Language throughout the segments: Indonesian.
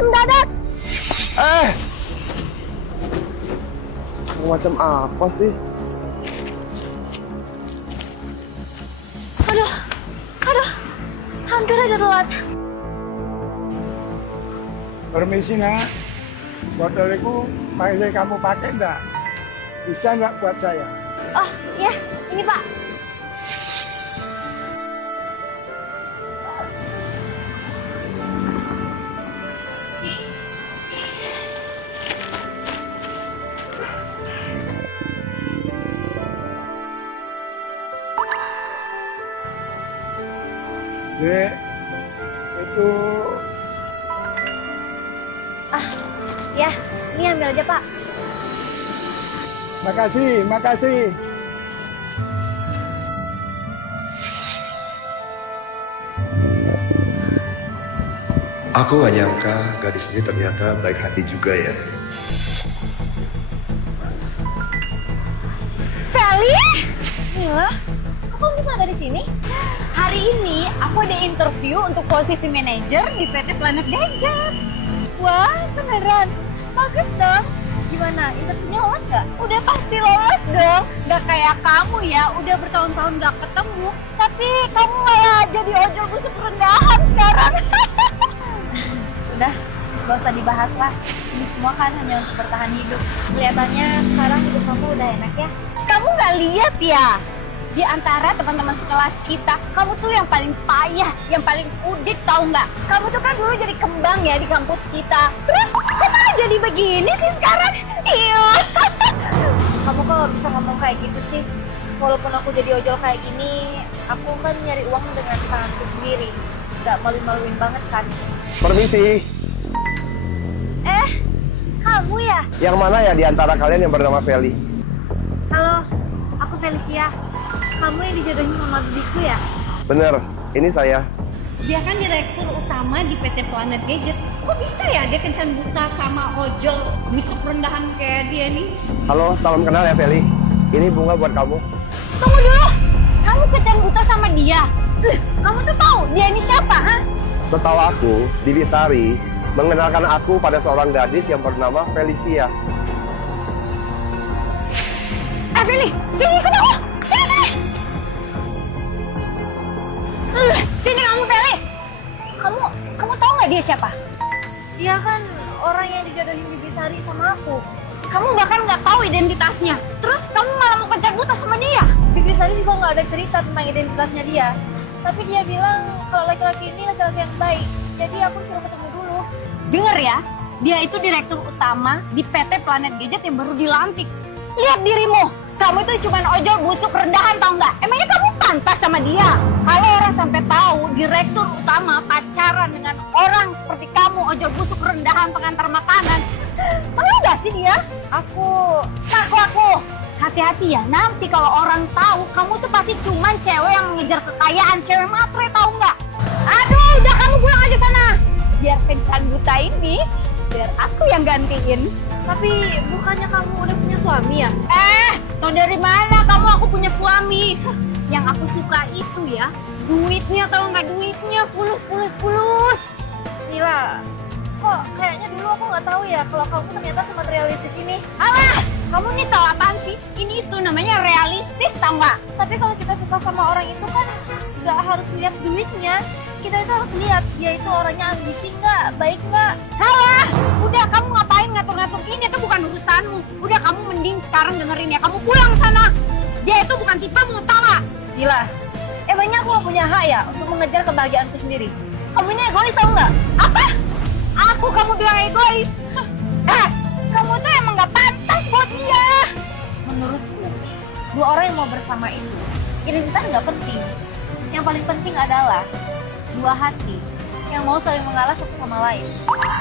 mendadak. Macam apa sih? Aduh, hampir aja telat. Permisi nak, botol itu masih kamu pakai enggak? Bisa enggak buat saya? Oh iya, ini Pak. Dek, itu Ya, ini ambil aja Pak. makasih. Aku gak nyangka gadis ini ternyata baik hati juga ya. Sally? Mila, kamu bisa ada di sini? Hari ini aku ada interview untuk posisi manajer di PT Planet Gadget. Wah, beneran? Bagus dong. Gimana, interviewnya lolos nggak? Udah pasti lolos dong. Nggak kayak kamu ya, udah bertahun-tahun nggak ketemu. Tapi kamu malah jadi ojol busuk rendahan sekarang. Udah, gak usah dibahas lah. Ini semua kan hanya untuk bertahan hidup. Kelihatannya sekarang hidup kamu udah enak ya. Kamu nggak lihat ya? Di antara teman-teman sekelas kita, kamu tuh yang paling payah, yang paling udik, tahu nggak? Kamu tuh kan dulu jadi kembang ya di kampus kita. Terus kok malah jadi begini sih sekarang? Iya. Kamu kok bisa ngomong kayak gitu sih? Walaupun aku jadi ojol kayak gini, aku kan nyari uang dengan tanganku sendiri. Nggak malu-maluin banget kan? Permisi. Kamu ya? Yang mana ya di antara kalian yang bernama Feli? Halo, aku Felicia. Kamu yang dijodohin sama bibiku ya? Bener, ini saya. Dia kan direktur utama di PT Planet Gadget. Kok bisa ya dia kencan buta sama ojol busuk rendahan kayak dia nih? Halo, salam kenal ya Feli. Ini bunga buat kamu. Tunggu dulu, kamu kencan buta sama dia? Kamu tuh tahu dia ini siapa, ha? Setahu aku, Bibi Sari mengenalkan aku pada seorang gadis yang bernama Felicia. Feli, sini ikut aku! Sini kamu, Feli! Kamu tahu nggak dia siapa? Dia kan orang yang dijodohin Bibi Sari sama aku. Kamu bahkan nggak tahu identitasnya. Terus kamu malah mau kencan buta sama dia. Bibi Sari juga nggak ada cerita tentang identitasnya dia. Tapi dia bilang kalau laki-laki ini laki-laki yang baik. Jadi aku suruh ketemu dulu. Dengar ya, dia itu direktur utama di PT Planet Gadget yang baru dilantik. Lihat dirimu, kamu itu cuma ojol busuk rendahan, tau nggak? Emangnya kamu pantas sama dia? Kalau orang sampai tahu direktur utama pacaran dengan orang seperti kamu, ojol busuk rendahan pengantar makanan, malu nggak sih dia? Aku. Hati-hati ya, nanti kalau orang tahu kamu tuh pasti cuman cewek yang mengejar kekayaan, cewek matre, tahu nggak? Aduh, udah kamu pulang aja sana. Biar kencan buta ini, biar aku yang gantiin. Tapi bukannya kamu udah punya suami ya? Tau dari mana kamu aku punya suami? Yang aku suka itu ya, duitnya, tau nggak, duitnya fulus. Mila, kok kayaknya dulu aku nggak tahu ya kalau kamu ternyata sematerialistis ini. Alah, kamu nih tau apaan sih? Ini itu namanya realistis, tau nggak? Tapi kalau kita suka sama orang itu kan nggak harus lihat duitnya. Kita itu harus lihat dia itu orangnya ambisi nggak, baik nggak. Halah, udah kamu ngapain ngatur-ngatur ini, itu bukan urusanmu. Udah kamu mending sekarang dengerin ya, kamu pulang sana. Dia itu bukan tipemu, tau nggak? Gila, emangnya aku nggak punya hak ya untuk mengejar kebahagiaanku sendiri? Kamu ini egois, tau nggak? Apa? Aku kamu bilang egois? Kamu tuh emang nggak pantas buat dia. Menurutku, dua orang yang mau bersama itu, identitas nggak penting. Yang paling penting adalah dua hati yang mau saling mengalah satu sama lain,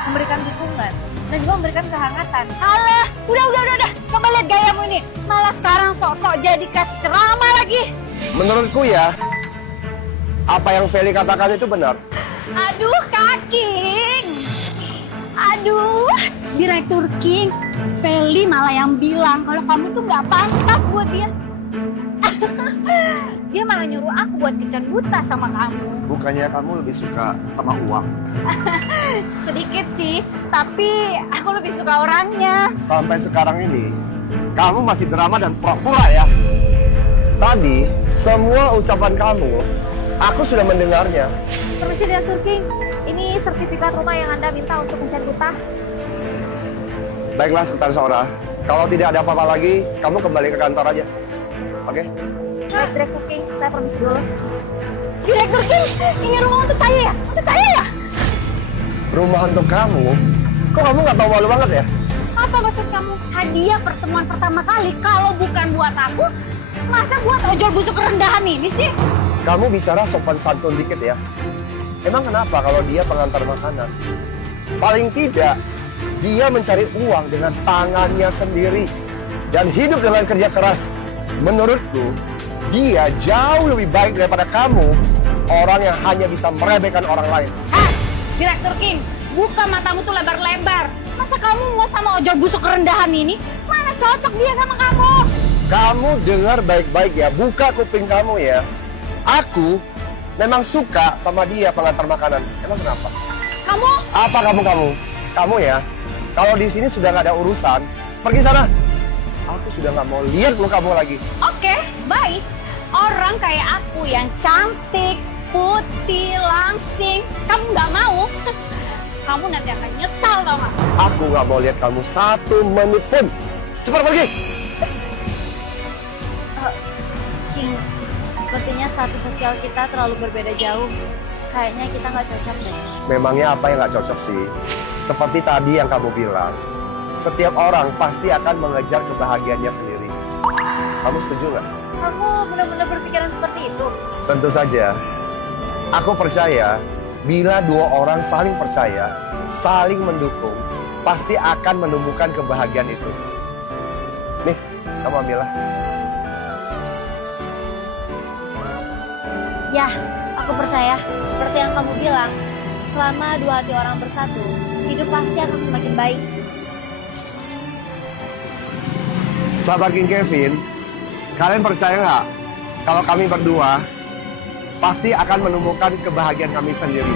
memberikan dukungan dan juga memberikan kehangatan. Alah, udah. Coba lihat gayamu ini. Malah sekarang sok-sok jadi kasih ceramah lagi. Menurutku ya, apa yang Feli katakan itu benar. Aduh, Kak King. Aduh, Direktur King. Feli malah yang bilang kalau kamu tuh nggak pantas buat dia. dia malah nyuruh aku buat kencan buta sama kamu. Bukannya kamu lebih suka sama uang? Sedikit sih, tapi aku lebih suka orangnya. Sampai sekarang ini, kamu masih drama dan pura-pura ya? Tadi, semua ucapan kamu, aku sudah mendengarnya. Permisi Direktur King, ini sertifikat rumah yang Anda minta untuk kencan buta. Baiklah, Sekretaris Aura. Kalau tidak ada apa-apa lagi, kamu kembali ke kantor aja. Oke? Baik, Direktur King, saya permisi dulu. Direktur King, ini rumah untuk saya ya? Untuk saya ya? Rumah untuk kamu? Kok kamu nggak tahu malu banget ya? Apa maksud kamu? Hadiah pertemuan pertama kali, kalau bukan buat aku, masa buat ojol busuk rendahan ini sih? Kamu bicara sopan santun dikit ya. Emang kenapa kalau dia pengantar makanan? Paling tidak, dia mencari uang dengan tangannya sendiri dan hidup dengan kerja keras. Menurutku, dia jauh lebih baik daripada kamu, orang yang hanya bisa meremehkan orang lain. Hah? Direktur King, buka matamu tuh lebar-lebar. Masa kamu mau sama ojol busuk rendahan ini? Mana cocok dia sama kamu? Kamu dengar baik-baik ya, buka kuping kamu ya. Aku memang suka sama dia pengantar makanan. Emang kenapa? Kamu? Apa kamu? Kamu ya, kalau di sini sudah nggak ada urusan, pergi sana. Aku sudah nggak mau lihat muka kamu lagi. Oke, baik. Orang kayak aku yang cantik, putih, langsing, kamu nggak mau? Kamu nanti akan nyesal, tau nggak? Aku nggak mau lihat kamu 1 menit pun. Cepat pergi. King, sepertinya status sosial kita terlalu berbeda jauh. Kayaknya kita nggak cocok deh. Memangnya apa yang nggak cocok sih? Seperti tadi yang kamu bilang, setiap orang pasti akan mengejar kebahagiaannya sendiri. Kamu setuju nggak? Kamu benar-benar berpikiran seperti itu? Tentu saja. Aku percaya, bila 2 orang saling percaya, saling mendukung, pasti akan menemukan kebahagiaan itu. Nih, kamu ambillah. Ya, aku percaya. Seperti yang kamu bilang, selama 2 hati orang bersatu, hidup pasti akan semakin baik. Sahabat King Kevin, kalian percaya nggak kalau kami berdua pasti akan menemukan kebahagiaan kami sendiri?